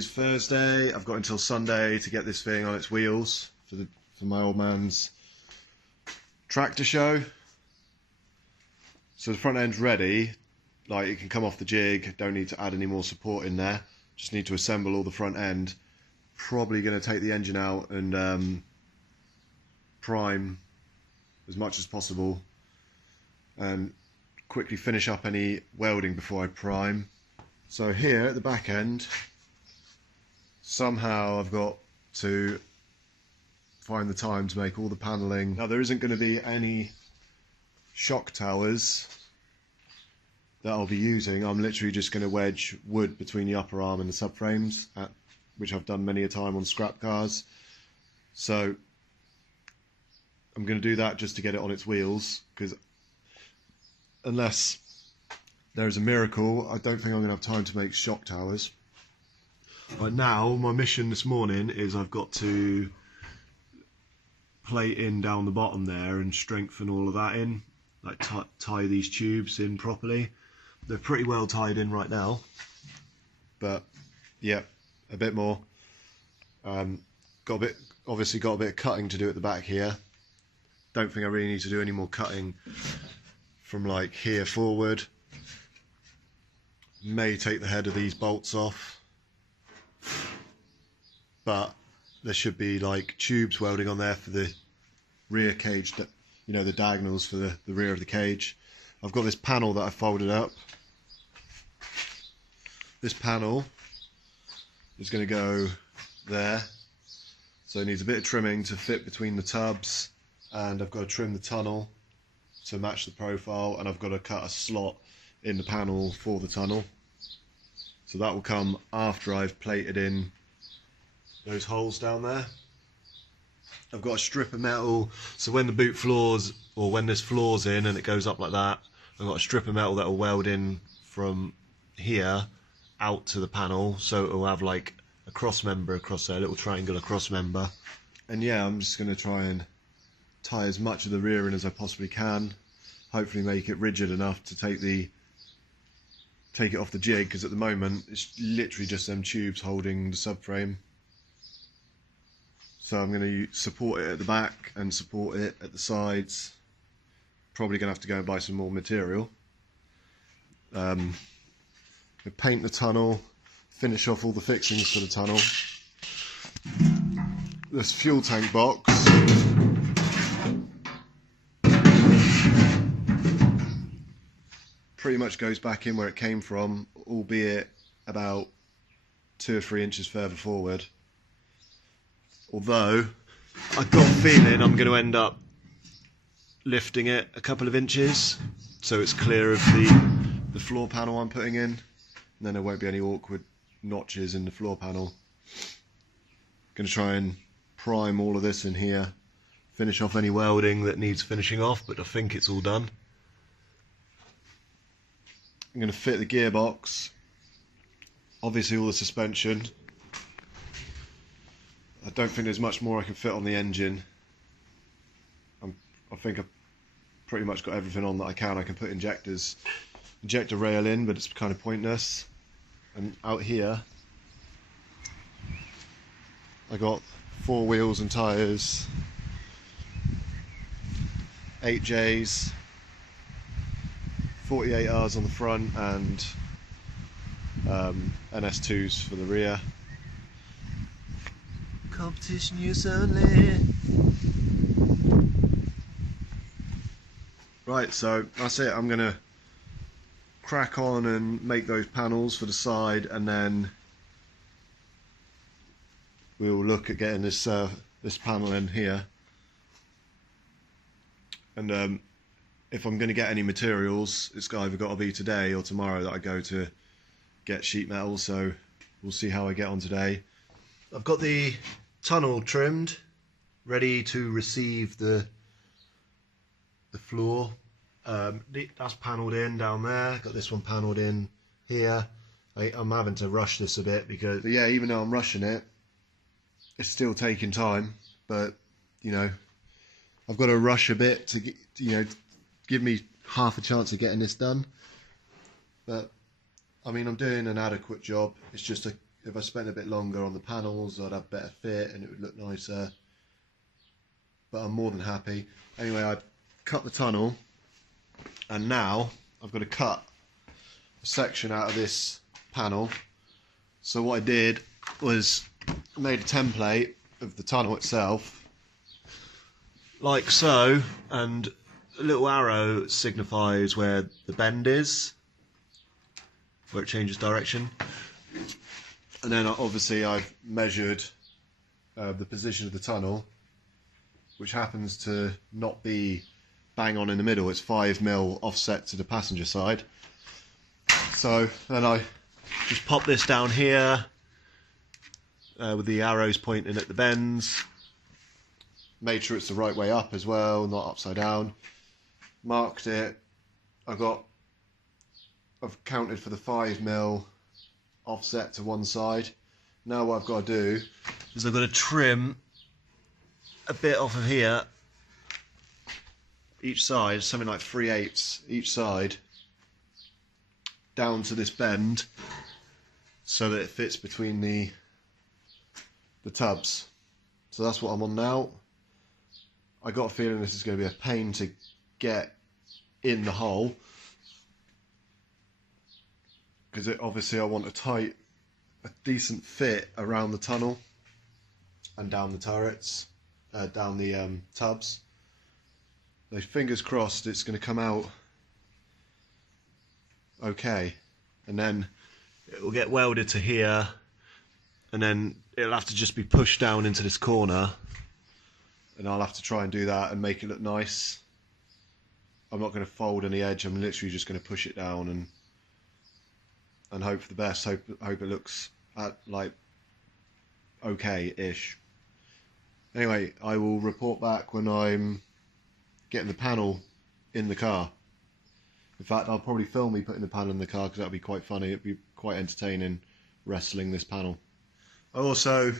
is Thursday. I've got until Sunday to get this thing on its wheels for my old man's tractor show. So the front end's ready, like it can come off the jig, don't need to add any more support in there, just need to assemble all the front end. Probably going to take the engine out and prime as much as possible and quickly finish up any welding before I prime. So here at the back end, somehow I've got to find the time to make all the panelling. Now there isn't going to be any shock towers that I'll be using. I'm literally just going to wedge wood between the upper arm and the subframes, which I've done many a time on scrap cars. So I'm going to do that just to get it on its wheels, because unless there's a miracle, I don't think I'm going to have time to make shock towers. Right now, my mission this morning is I've got to plate in down the bottom there and strengthen all of that in, like tie these tubes in properly. They're pretty well tied in right now, but yeah, a bit more. Obviously got a bit of cutting to do at the back here. Don't think I really need to do any more cutting from like here forward. May take the head of these bolts off, but there should be like tubes welding on there for the rear cage, you know, the diagonals for the rear of the cage. I've got this panel that I folded up. This panel is going to go there, so it needs a bit of trimming to fit between the tubs, and I've got to trim the tunnel to match the profile, and I've got to cut a slot in the panel for the tunnel. So that will come after I've plated in those holes down there. I've got a strip of metal, so when the boot floors, or when this floor's in and it goes up like that, I've got a strip of metal that will weld in from here out to the panel, so it will have like a cross member across there, a little triangular cross member. And yeah, I'm just going to try and tie as much of the rear in as I possibly can, hopefully make it rigid enough to take it off the jig, because at the moment it's literally just them tubes holding the subframe. So I'm going to support it at the back and support it at the sides. Probably going to have to go and buy some more material. Paint the tunnel, finish off all the fixings for the tunnel. This fuel tank box pretty much goes back in where it came from, albeit about 2 or 3 inches further forward. Although I've got a feeling I'm going to end up lifting it a couple of inches so it's clear of the floor panel I'm putting in, and then there won't be any awkward notches in the floor panel. Going to try and prime all of this in here, finish off any welding that needs finishing off, but I think it's all done. I'm going to fit the gearbox, obviously all the suspension. I don't think there's much more I can fit on the engine. I think I've pretty much got everything on that I can. I can put injector rail in, but it's kind of pointless. And out here I got 4 wheels and tyres, 8 Js, 48Rs on the front, and NS2s for the rear. Competition use only. Right, so that's it. I'm gonna crack on and make those panels for the side, and then we'll look at getting this panel in here. And if I'm going to get any materials, it's either got to be today or tomorrow that I go to get sheet metal, so we'll see how I get on today. I've got the tunnel trimmed, ready to receive the floor. That's panelled in down there, got this one panelled in here. I'm having to rush this a bit because, but yeah, even though I'm rushing it, it's still taking time, but you know, I've got to rush a bit to get, you know, give me half a chance of getting this done. But I mean, I'm doing an adequate job. It's just a if I spent a bit longer on the panels, I'd have better fit and it would look nicer. But I'm more than happy. Anyway, I cut the tunnel, and now I've got to cut a section out of this panel. So what I did was made a template of the tunnel itself, like so, and a little arrow signifies where the bend is, where it changes direction. And then obviously I've measured the position of the tunnel, which happens to not be bang on in the middle. It's 5mm offset to the passenger side. So then I just pop this down here with the arrows pointing at the bends. Made sure it's the right way up as well, not upside down. Marked it. I've counted for the 5mm offset to one side. Now what I've got to do is I've got to trim a bit off of here, each side, something like 3/8 each side, down to this bend, so that it fits between the tubs. So that's what I'm on now. I got a feeling this is going to be a pain to get in the hole, because obviously I want a decent fit around the tunnel and down the turrets, down the tubs. So fingers crossed it's going to come out okay, and then it will get welded to here, and then it'll have to just be pushed down into this corner, and I'll have to try and do that and make it look nice. I'm not going to fold any edge, I'm literally just going to push it down and hope for the best, hope it looks like okay-ish. Anyway, I will report back when I'm getting the panel in the car. In fact, I'll probably film me putting the panel in the car, because that would be quite funny. It'd be quite entertaining wrestling this panel. I also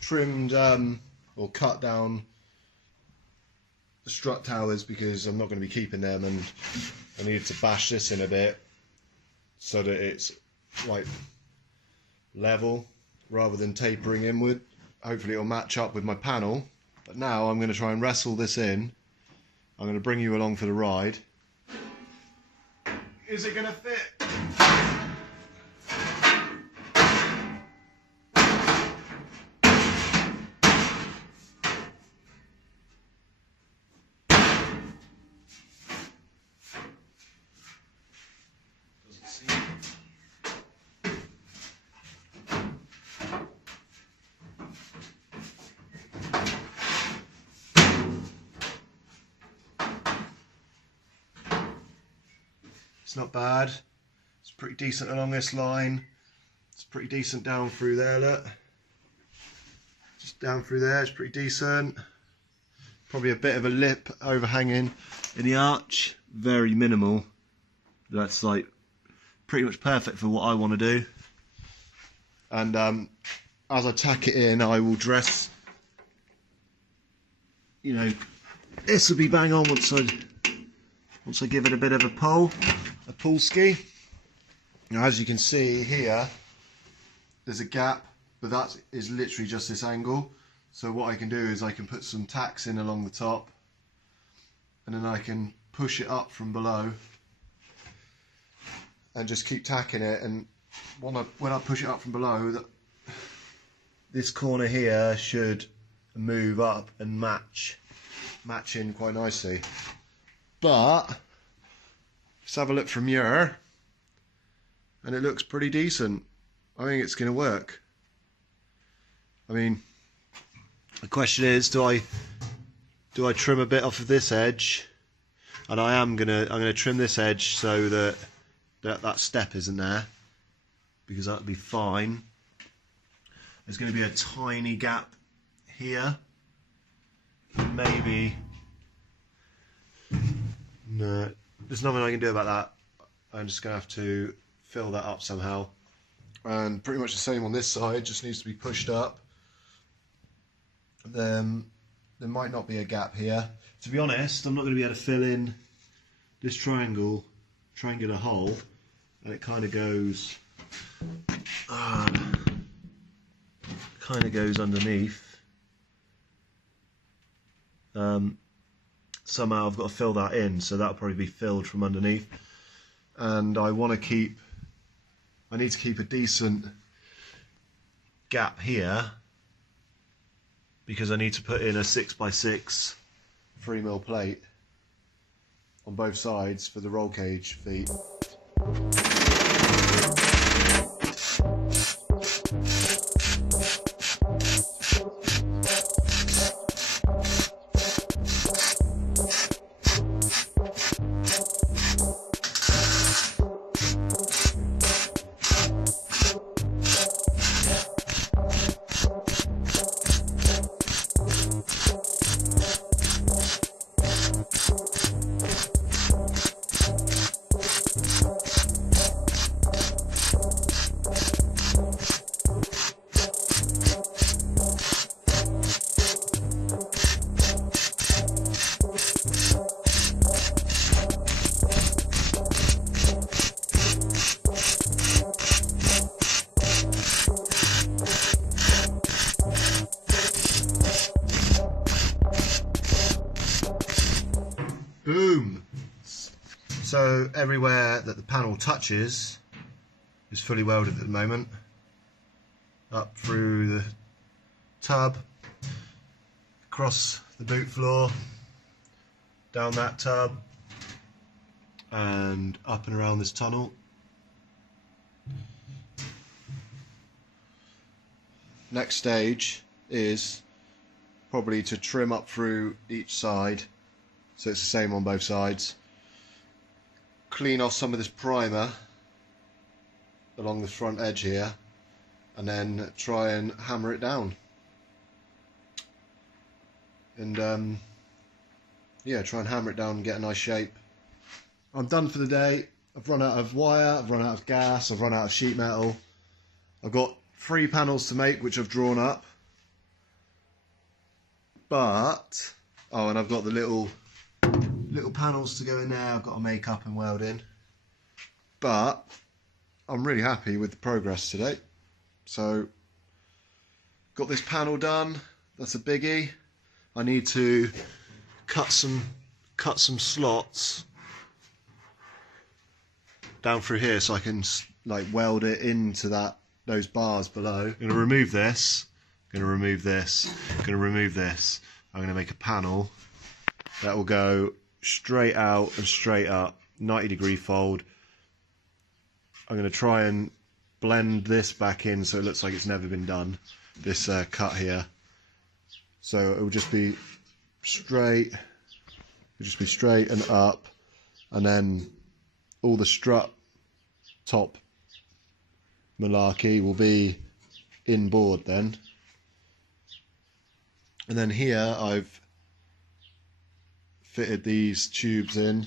trimmed or cut down the strut towers, because I'm not going to be keeping them, and I needed to bash this in a bit so that it's like level rather than tapering inward. Hopefully it'll match up with my panel. But now I'm going to try and wrestle this in. I'm going to bring you along for the ride. Is it going to fit? Doesn't seem. It's not bad. It's pretty decent along this line. It's pretty decent down through there, look. Just down through there, it's pretty decent. Probably a bit of a lip overhanging in the arch. Very minimal. That's like pretty much perfect for what I want to do. And as I tack it in, I will dress, you know, this will be bang on once I give it a bit of a pull ski. Now, as you can see here, there's a gap, but that is literally just this angle. So what I can do is I can put some tacks in along the top, and then I can push it up from below and just keep tacking it. And when I push it up from below, this corner here should move up and match in quite nicely. But let's have a look from here, and it looks pretty decent. I think it's going to work. I mean, the question is, do I trim a bit off of this edge? And I'm gonna trim this edge so that step isn't there, because that'll be fine. There's going to be a tiny gap here, maybe. No, there's nothing I can do about that. I'm just going to have to fill that up somehow. And pretty much the same on this side, just needs to be pushed up. Then there might not be a gap here. To be honest, I'm not going to be able to fill in this triangular hole, and it kind of goes kind of goes underneath. Somehow I've got to fill that in, so that'll probably be filled from underneath. And I need to keep a decent gap here, because I need to put in a 6x6 3mm plate on both sides for the roll cage feet. Boom! So everywhere that the panel touches is fully welded at the moment. Up through the tub, across the boot floor, down that tub, and up and around this tunnel. Next stage is probably to trim up through each side, so it's the same on both sides. Clean off some of this primer along the front edge here, and then try and hammer it down. And yeah, try and hammer it down and get a nice shape. I'm done for the day. I've run out of wire, I've run out of gas, I've run out of sheet metal. I've got 3 panels to make, which I've drawn up. But, oh, and I've got the little panels to go in there I've got to make up and weld in. But I'm really happy with the progress today. So got this panel done, that's a biggie. I need to cut some slots down through here so I can like weld it into those bars below. I'm going to remove this, I'm going to remove this, I'm going to remove this. I'm going to make a panel that will go straight out and straight up, 90-degree fold. I'm going to try and blend this back in so it looks like it's never been done, this cut here. So it will just be straight, and up, and then all the strut top malarkey will be inboard then. And then here I've fitted these tubes in.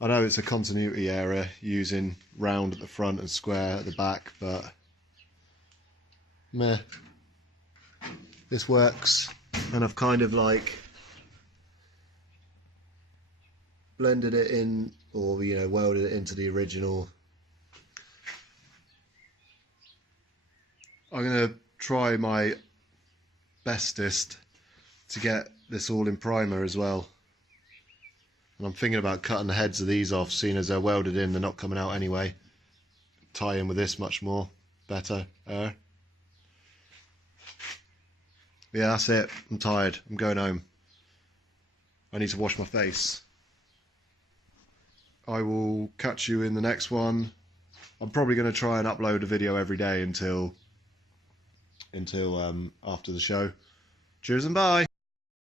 I know it's a continuity error using round at the front and square at the back, but meh, this works. And I've kind of like blended it in, or you know, welded it into the original. I'm going to try my bestest to get this all in primer as well. And I'm thinking about cutting the heads of these off, seeing as they're welded in, they're not coming out anyway. Tie in with this much more better. Yeah, that's it. I'm tired. I'm going home. I need to wash my face. I will catch you in the next one. I'm probably going to try and upload a video every day until after the show. Cheers and bye.